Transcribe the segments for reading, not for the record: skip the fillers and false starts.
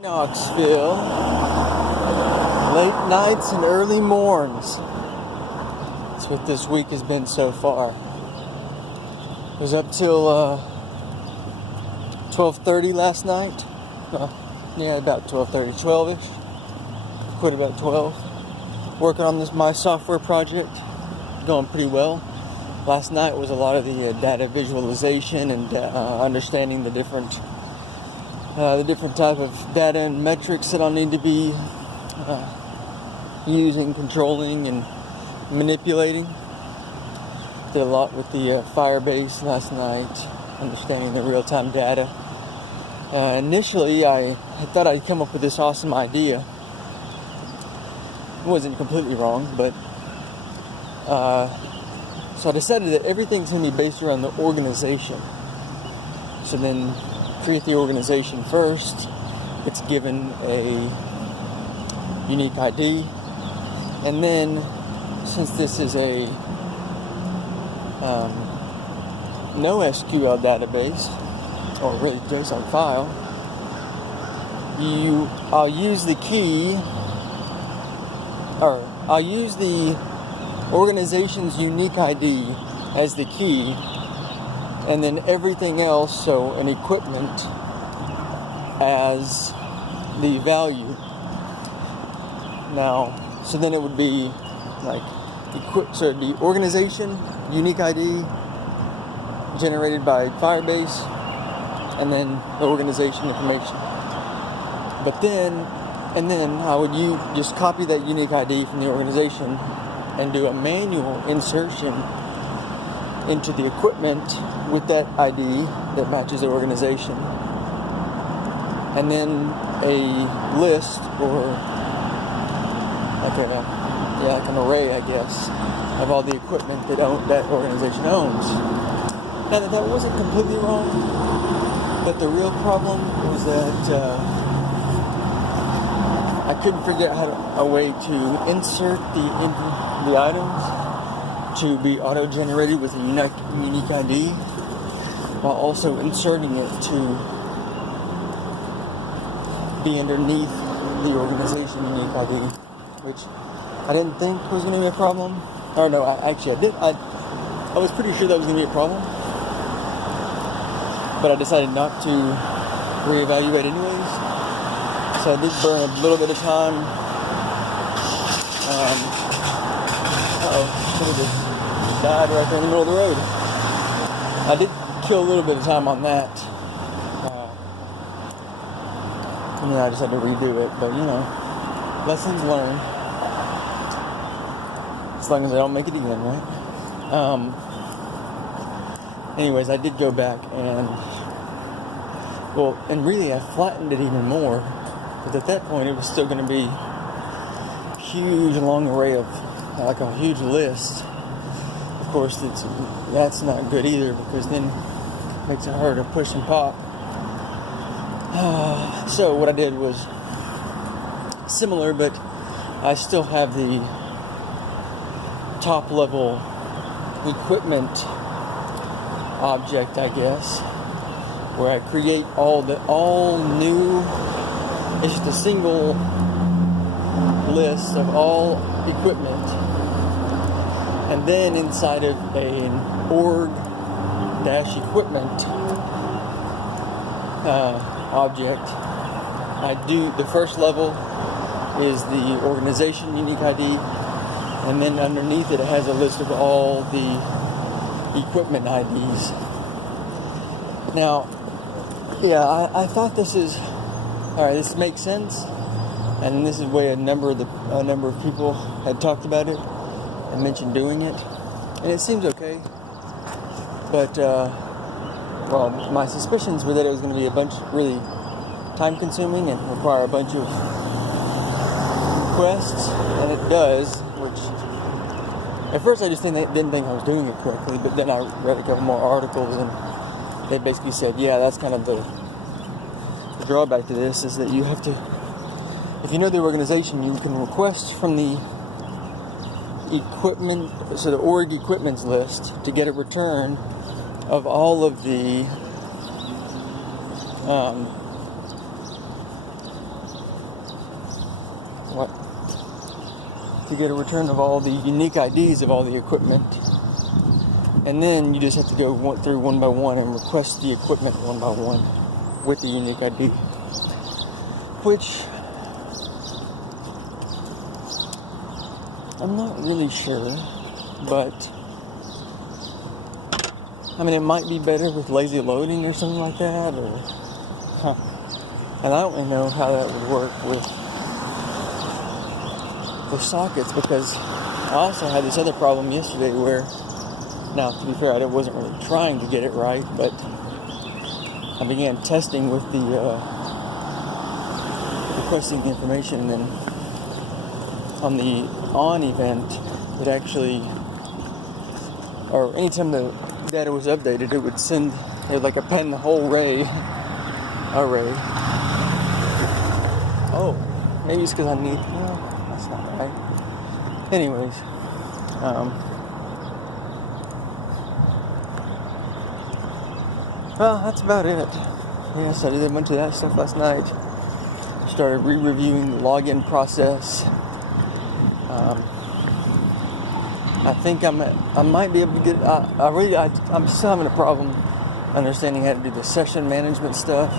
Knoxville, late nights and early morns. That's what this week has been so far. It was up till 12:30 last night. About 12:30, 12-ish. Quit about 12. Working on my software project, going pretty well. Last night was a lot of the data visualization and understanding the different type of data and metrics that I'll need to be using, controlling, and manipulating. Did a lot with the Firebase last night, understanding the real-time data. Initially, I thought I'd come up with this awesome idea. It wasn't completely wrong, but so I decided that everything's going to be based around the organization. So then create the organization first. It's given a unique ID. And then, since this is a NoSQL database, or really JSON file, I'll use the key, or I'll use the organization's unique ID as the key, and then everything else, so an equipment, as the value. Now, so then it would be like so it'd be organization, unique ID, generated by Firebase, and then the organization information. But then I would just copy that unique ID from the organization and do a manual insertion into the equipment with that ID that matches the organization. And then a list, or like an array, I guess, of all the equipment that organization owns. Now that wasn't completely wrong, but the real problem was that I couldn't figure out a way to insert the items to be auto-generated with a unique ID, while also inserting it to be underneath the organization unique ID, which I didn't think was going to be a problem. Or no, I did. I was pretty sure that was going to be a problem, but I decided not to reevaluate anyways. So I did burn a little bit of time. Somebody just died right there in the middle of the road. I did kill a little bit of time on that. And then I just had to redo it. But, lessons learned. As long as I don't make it again, right? Anyways, I did go back and really I flattened it even more. But at that point, it was still going to be a huge, long array of, like a huge list. Of course, that's not good either, because then it makes it harder to push and pop. So what I did was similar, but I still have the top level equipment object, I guess, where I create all new. It's just a single list of all equipment, and then inside of an org-equipment object, I do the first level is the organization unique ID, and then underneath it has a list of all the equipment IDs. Now, I thought this makes sense, and this is the way a number of people had talked about it and mentioned doing it, and it seems okay. But my suspicions were that it was going to be a bunch really time-consuming and require a bunch of requests, and it does. Which at first I just didn't think I was doing it correctly, but then I read a couple more articles, and they basically said, that's kind of the drawback to this, is that you have to, if you know the organization, you can request from the equipment, so the org equipments list, to get a return of all of the to get a return of all the unique IDs of all the equipment. And then you just have to go through one by one and request the equipment one by one with the unique ID. Which I'm not really sure, but I mean, it might be better with lazy loading or something like that, or and I don't really know how that would work with sockets, because I also had this other problem yesterday where, now to be fair, I wasn't really trying to get it right, but I began testing with the requesting the information, and then on the on event, it actually, or anytime the data was updated, it would send like append the whole array. Oh, maybe it's because I need. No, that's not right. Anyways, well, that's about it. Yes, I did a bunch of that stuff last night. Started re-reviewing the login process. I think I might be able to get. I'm still having a problem understanding how to do the session management stuff,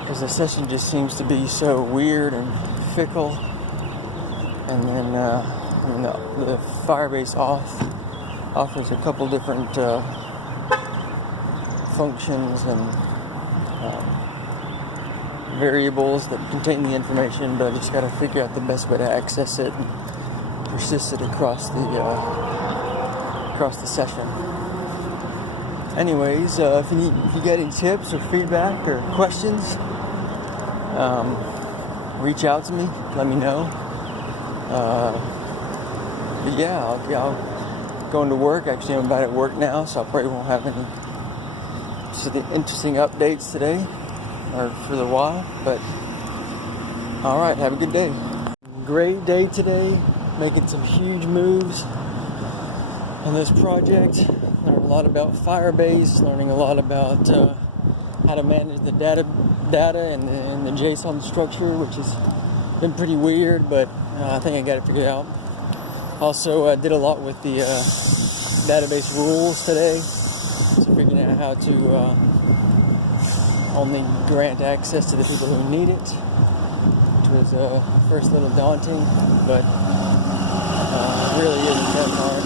because the session just seems to be so weird and fickle. And then the Firebase auth offers a couple different functions and variables that contain the information, but I just got to figure out the best way to access it and persist it across the session. Anyways, if you got any tips or feedback or questions, reach out to me. Let me know. But yeah, I'll going to work. Actually, I'm about at work now, so I probably won't have any interesting updates today or for the while. But all right, have a good day. Great day today. Making some huge moves on this project. Learning a lot about Firebase. Learning a lot about how to manage the data and the JSON structure, which has been pretty weird, but I think I got it figured out. Also, I did a lot with the database rules today, so figuring out how to only grant access to the people who need it, which was first a little daunting, but it really isn't that hard.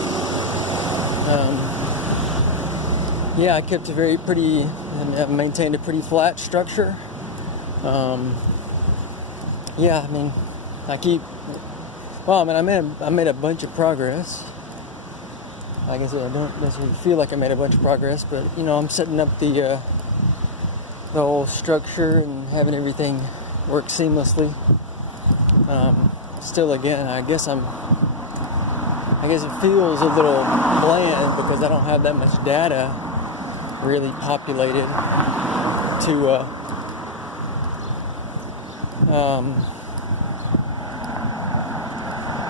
Yeah, I kept maintained a pretty flat structure. Yeah, I mean, I made a bunch of progress. Like I said, I don't necessarily feel like I made a bunch of progress, but I'm setting up the whole structure and having everything work seamlessly. Still, again, I guess it feels a little bland because I don't have that much data really populated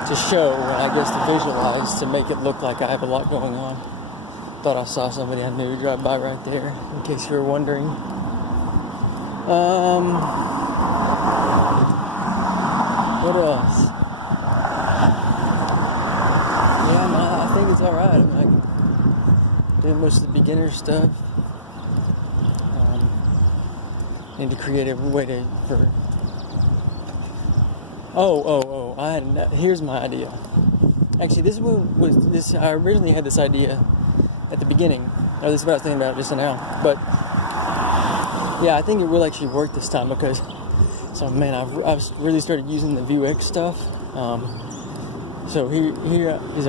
to show, I guess, to visualize, to make it look like I have a lot going on. Thought I saw somebody I knew drive by right there, in case you were wondering. What else? Yeah, no, I think it's alright. I'm like doing most of the beginner stuff. Need to create a way for. Here's my idea. Actually, I originally had this idea at the beginning. Or this is what I was thinking about just now. But yeah, I think it will actually work this time because. So man, I've really started using the Vuex stuff. So here is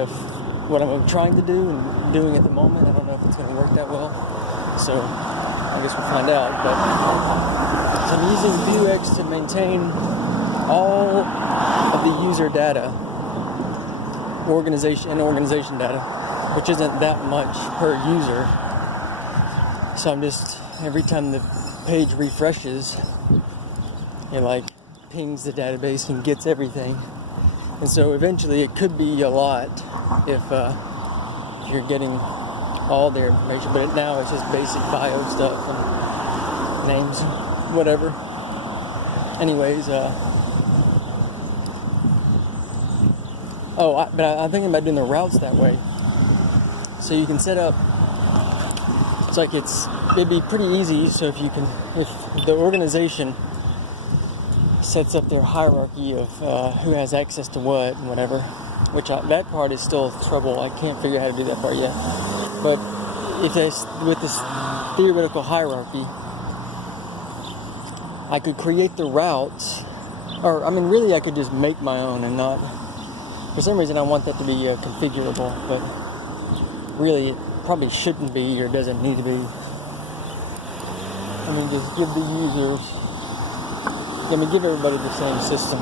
what I'm trying to do and doing at the moment. I don't know if it's going to work that well. So I guess we'll find out. But so I'm using Vuex to maintain all of the user data, organization data, which isn't that much per user. So I'm just, every time the page refreshes, it like pings the database and gets everything. And so eventually it could be a lot if you're getting all their information, but now it's just basic bio stuff and names and whatever. Anyways, But I'm thinking about doing the routes that way. So you can set up. It's like it'd be pretty easy. So if the organization sets up their hierarchy of who has access to what and whatever, which that part is still trouble. I can't figure out how to do that part yet. But with this theoretical hierarchy, I could create the routes, or I mean, really, I could just make my own and not. For some reason, I want that to be configurable, but really, it probably shouldn't be or doesn't need to be. I mean, just give the users. Give everybody the same system,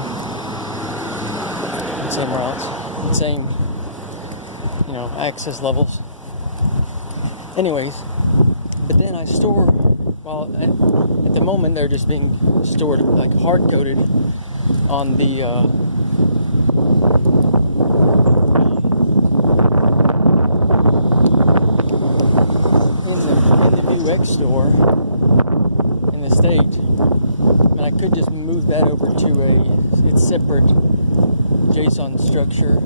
the same routes, the same, access levels. Anyways, but then I store, at the moment they're just being stored like hard-coded on the in the vidE store in the state. And I could just move that over to its separate JSON structure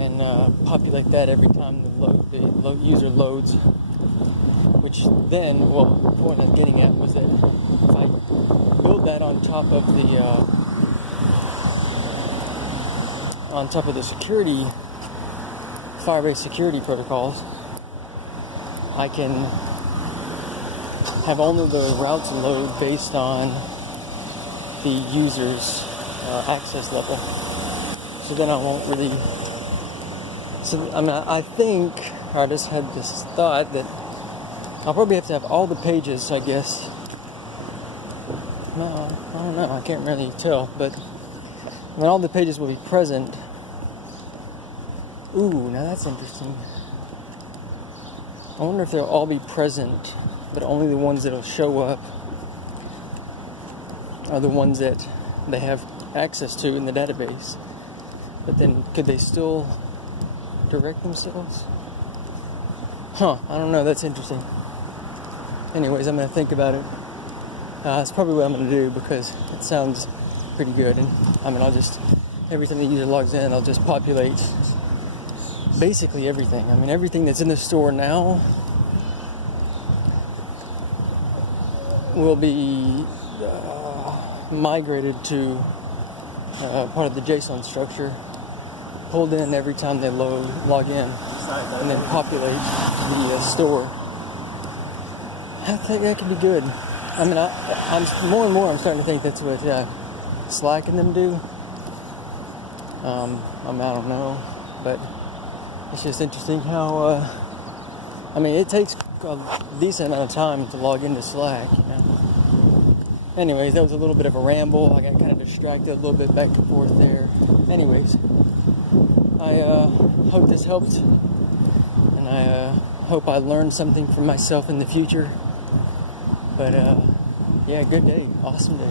and populate that every time the user loads. Which then, the point I was getting at was that if I build that on top of the security, Firebase security protocols, I can have only the routes load based on the user's access level. So then I won't really. So I think, or I just had this thought that I'll probably have to have all the pages, I guess. No, I don't know. I can't really tell, but when all the pages will be present. Ooh, now that's interesting. I wonder if they'll all be present, but only the ones that'll show up are the ones that they have access to in the database. But then, could they still direct themselves? I don't know. That's interesting. Anyways, I'm going to think about it. That's probably what I'm going to do because it sounds pretty good. And every time the user logs in, I'll just populate basically everything. I mean, everything that's in the store now will be migrated to part of the JSON structure, pulled in every time they log in, and then populate the store. I think that could be good. I mean, I'm more and more I'm starting to think that's what Slack and them do. I don't know, but it's just interesting how. It takes a decent amount of time to log into Slack. Anyways, that was a little bit of a ramble. I got kind of distracted a little bit back and forth there. Anyways, I hope this helped, and I hope I learned something for myself in the future. But, good day. Awesome day.